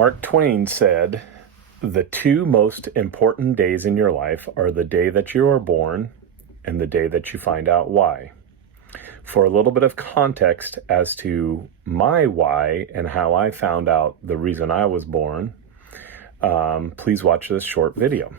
Mark Twain said, "The two most important days in your life are the day that you are born and the day that you find out why." For a little bit of context as to my why and how I found out the reason I was born, please watch this short video.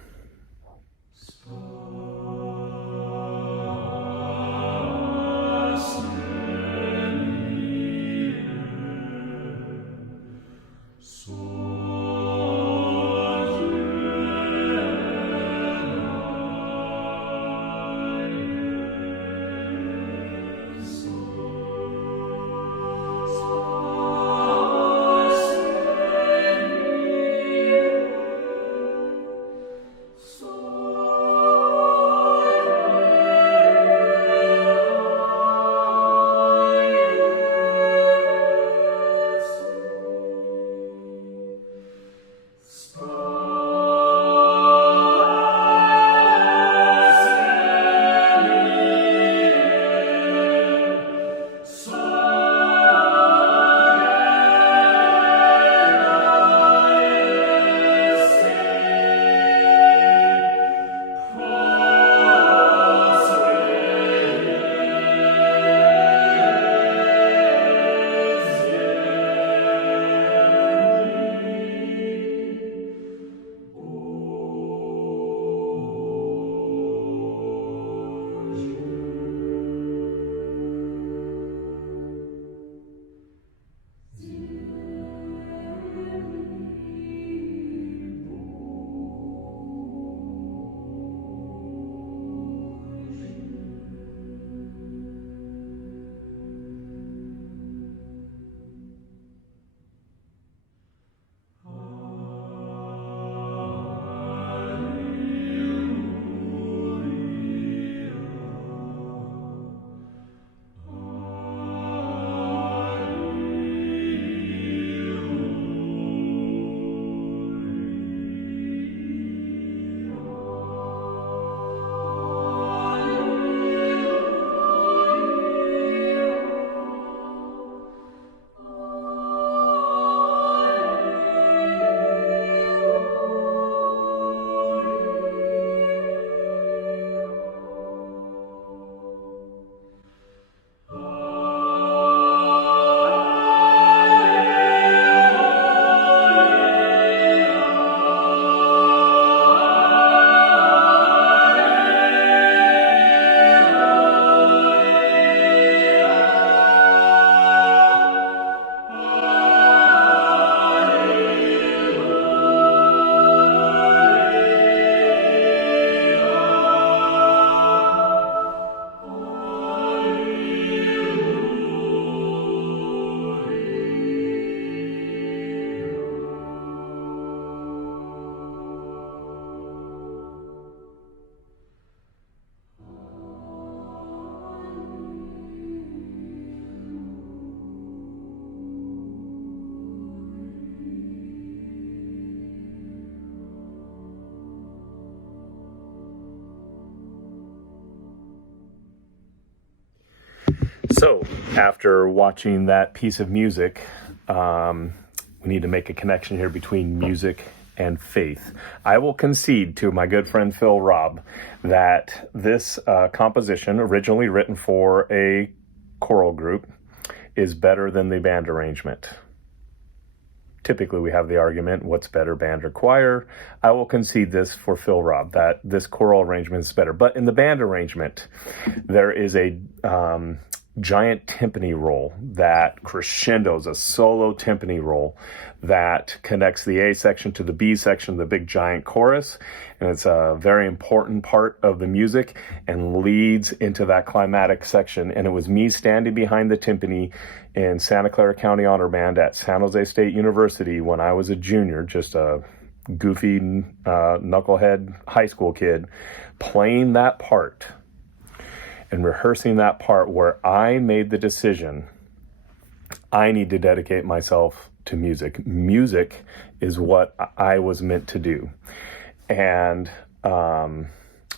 So, after watching that piece of music, we need to make a connection here between music and faith. I will concede to my good friend Phil Robb that this composition, originally written for a choral group, is better than the band arrangement. Typically, we have the argument, what's better, band or choir? I will concede this for Phil Robb, that this choral arrangement is better. But in the band arrangement, there is a giant timpani roll that crescendos, a solo timpani roll that connects the A section to the B section, the big giant chorus. And it's a very important part of the music and leads into that climatic section. And it was me standing behind the timpani in Santa Clara County Honor Band at San Jose State University when I was a junior, just a goofy knucklehead high school kid, playing that part and rehearsing that part where I made the decision, I need to dedicate myself to music. Music is what I was meant to do. And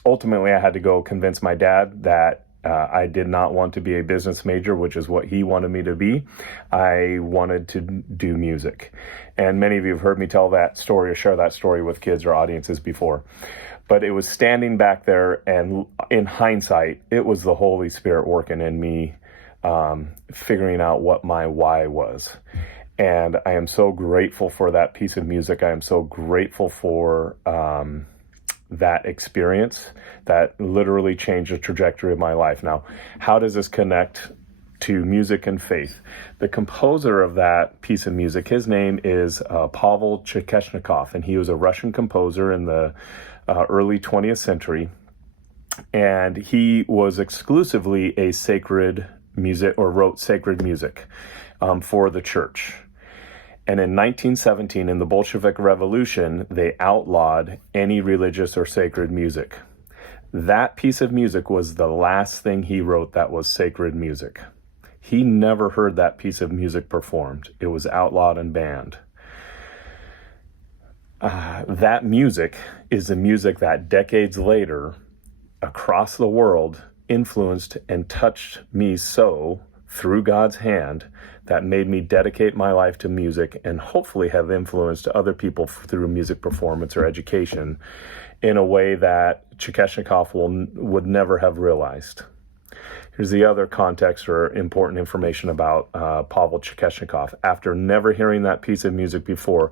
ultimately, I had to go convince my dad that I did not want to be a business major, which is what he wanted me to be. I wanted to do music. And many of you have heard me tell that story or share that story with kids or audiences before. But it was standing back there, and in hindsight, it was the Holy Spirit working in me, figuring out what my why was. And I am so grateful for that piece of music. I am so grateful for that experience that literally changed the trajectory of my life. Now, how does this connect to music and faith? The composer of that piece of music, his name is Pavel Chekeshnikov, and he was a Russian composer in the early 20th century. And he was exclusively a sacred music, or wrote sacred music for the church. And in 1917, in the Bolshevik Revolution, they outlawed any religious or sacred music. That piece of music was the last thing he wrote that was sacred music. He never heard that piece of music performed. It was outlawed and banned. That music is the music that decades later, across the world, influenced and touched me so through God's hand that made me dedicate my life to music and hopefully have influenced other people through music performance or education in a way that Chekeshnikov would never have realized. Here's the other context or important information about Pavel Chekeshnikov. After never hearing that piece of music before,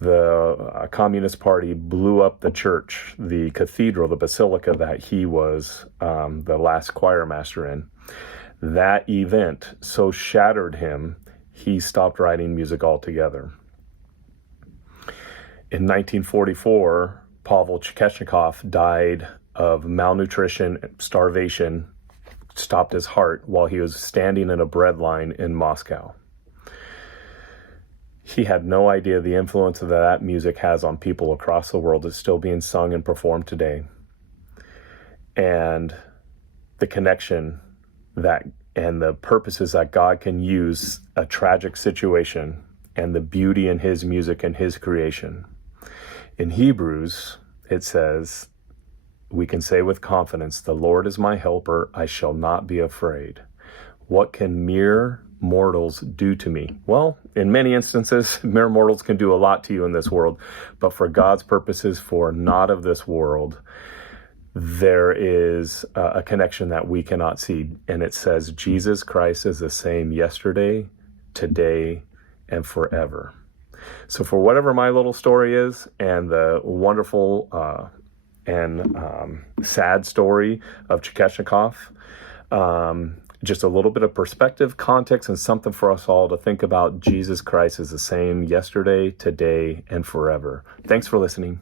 the Communist Party blew up the church, the cathedral, the basilica that he was the last choir master in. That event so shattered him, he stopped writing music altogether. In 1944, Pavel Chekeshnikov died of malnutrition, starvation, stopped his heart while he was standing in a bread line in Moscow. He had no idea the influence that music has on people across the world. It's still being sung and performed today. And the connection that and the purposes that God can use a tragic situation and the beauty in his music and his creation. In Hebrews, it says, we can say with confidence, the Lord is my helper, I shall not be afraid. What can mere mortals do to me? Well, in many instances, mere mortals can do a lot to you in this world, but for God's purposes, for not of this world, there is a connection that we cannot see. And it says, Jesus Christ is the same yesterday, today, and forever. So for whatever my little story is, and the wonderful and sad story of Chekeshnikov, just a little bit of perspective, context, and something for us all to think about. Jesus Christ is the same yesterday, today, and forever. Thanks for listening.